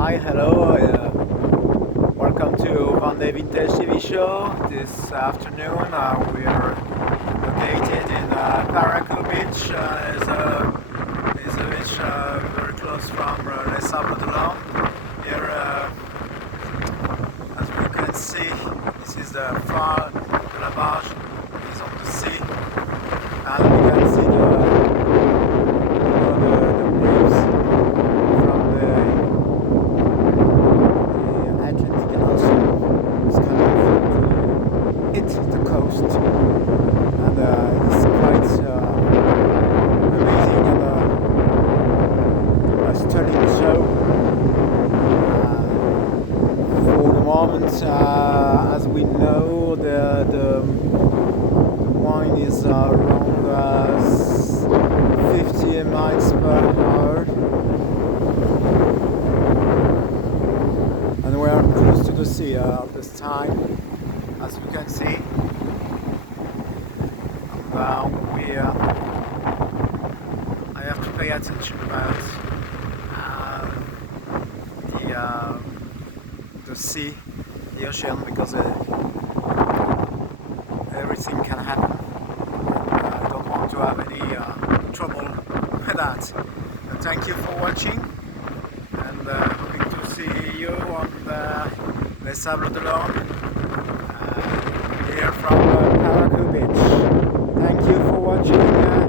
Hi, hello. Welcome to Van de Vintage TV show. This afternoon we are located in Paracou beach. Is a beach very close from Les Sables-d'Olonne. Here, as we can see, this is the phare de la barge. Is on the sea, and we can see the waves from the Atlantic Ocean is coming to hit the coast, and it's quite amazing and a stunning show. For the moment, as we know, the wind is around 50 miles per hour. And we are close to the sea at this time, as you can see. I have to pay attention about the sea, the ocean, because everything can happen. I don't want to have any trouble with that. So thank you for watching, and hoping to see you on Les Sables-d'Olonne, here from Paracou beach. Thank you for watching.